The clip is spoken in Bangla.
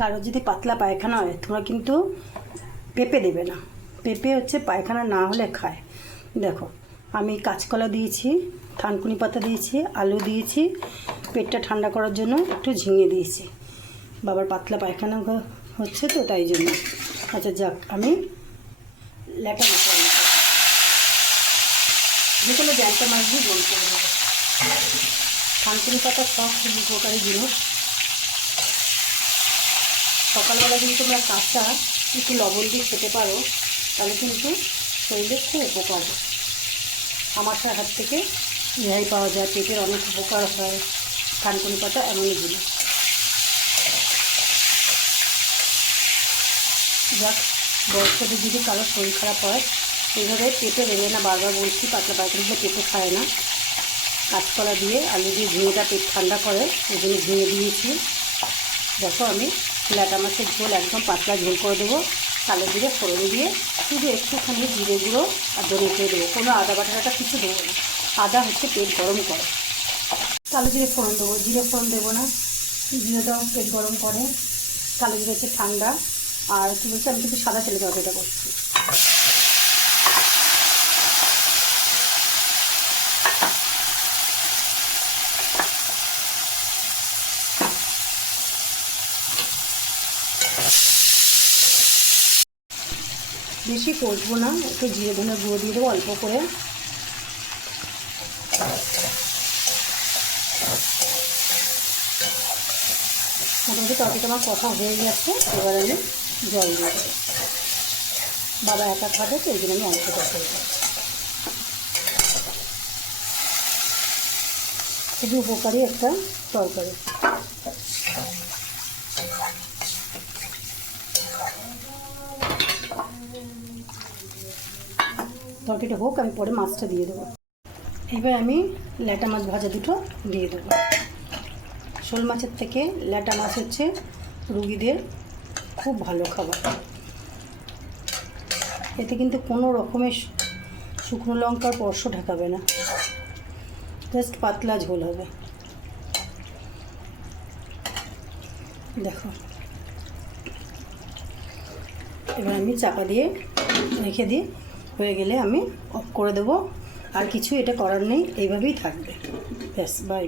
কারো যদি পাতলা পায়খানা হয় তোমরা কিন্তু পেঁপে দেবে না, পেঁপে হচ্ছে পায়খানা না হলে খায়। দেখো আমি কাঁচকলা দিয়েছি, থানকুনি পাতা দিয়েছি, আলু দিয়েছি, পেটটা ঠান্ডা করার জন্য একটু ঝিঙে দিয়েছি। বাবার পাতলা পায়খানা হচ্ছে তো তাই জন্য। আচ্ছা যাক, আমি ল্যাটা মাছ রান্না করব, যে কোনো জ্যান্ত মাছ দিয়ে গোল করে দেবো। থানকুনি পাতা সব খুব উপকারী জিনিস। সকালবেলা যদি তোমরা কাঁচা একটু লবণ দিয়ে খেতে পারো তাহলে কিন্তু শরীরে খুব উপকার হয়। আমার হাত থেকে রেহাই পাওয়া যায়, পেটের অনেক উপকার হয় থানকুনি পাতা এমনই জিনিস। যাক, বয়স্কদের যদি কারো শরীর খারাপ হয় এইভাবে পেটে দেবে না, বারবার বলছি পাতলা পায়খানা পেটে খায় না। কাঁচকলা দিয়ে আলু দিয়ে ঝিঙেটা পেট ঠান্ডা করে, ওই জন্য ঝিঙে দিয়েছি। দেখো আমি ল্যাটা মাছের ঝোল একদম পাতলা ঝোল করে দেবো। কালো জিরে ফোড়ন দিয়ে শুধু একটুখানি জিরে গুঁড়ো আর ধনে দিয়ে দেবো, কোনো আদা বাটাটা কিছু দেবো না। আদা হচ্ছে পেট গরম করে। কালো জিরে ফোড়ন দেবো, জিরে ফোড়ন দেবো না, জিরেটাও পেট গরম করে। কালো জিরে হচ্ছে ঠান্ডা। আর কী বলছি, আমি কিন্তু সাদা তেলে তরকারিটা করছি। বেশি কষবো না, একটু জিরে ধনে গুঁড়ো দিয়ে দেবো অল্প করে। মোটামুটি তরকারিটা আমার কষা হয়ে গেছে, এবার আমি জল দিয়ে দেবো। বাবা একা খাবে তো এই জন্য আমি অল্প করে দেবো। খুবই উপকারী একটা তরকারি। তরকারিটা হোক, আমি পরে মাছটা দিয়ে দেবো। এবার আমি ল্যাটা মাছ ভাজা দুটো দিয়ে দেবো। শোল মাছের থেকে ল্যাটা মাছ হচ্ছে রুগীদের খুব ভালো খাবার। এতে কিন্তু কোনো রকমের শুকনো লঙ্কার স্পর্শ ঢাকাবে না, জাস্ট পাতলা ঝোল হবে। দেখো এবার আমি চাপা দিয়ে রেখে দিই, হয়ে গেলে আমি অফ করে দেবো। আর কিছু এটা করার নেই, এইভাবেই থাকবে। ব্যাস, বাই।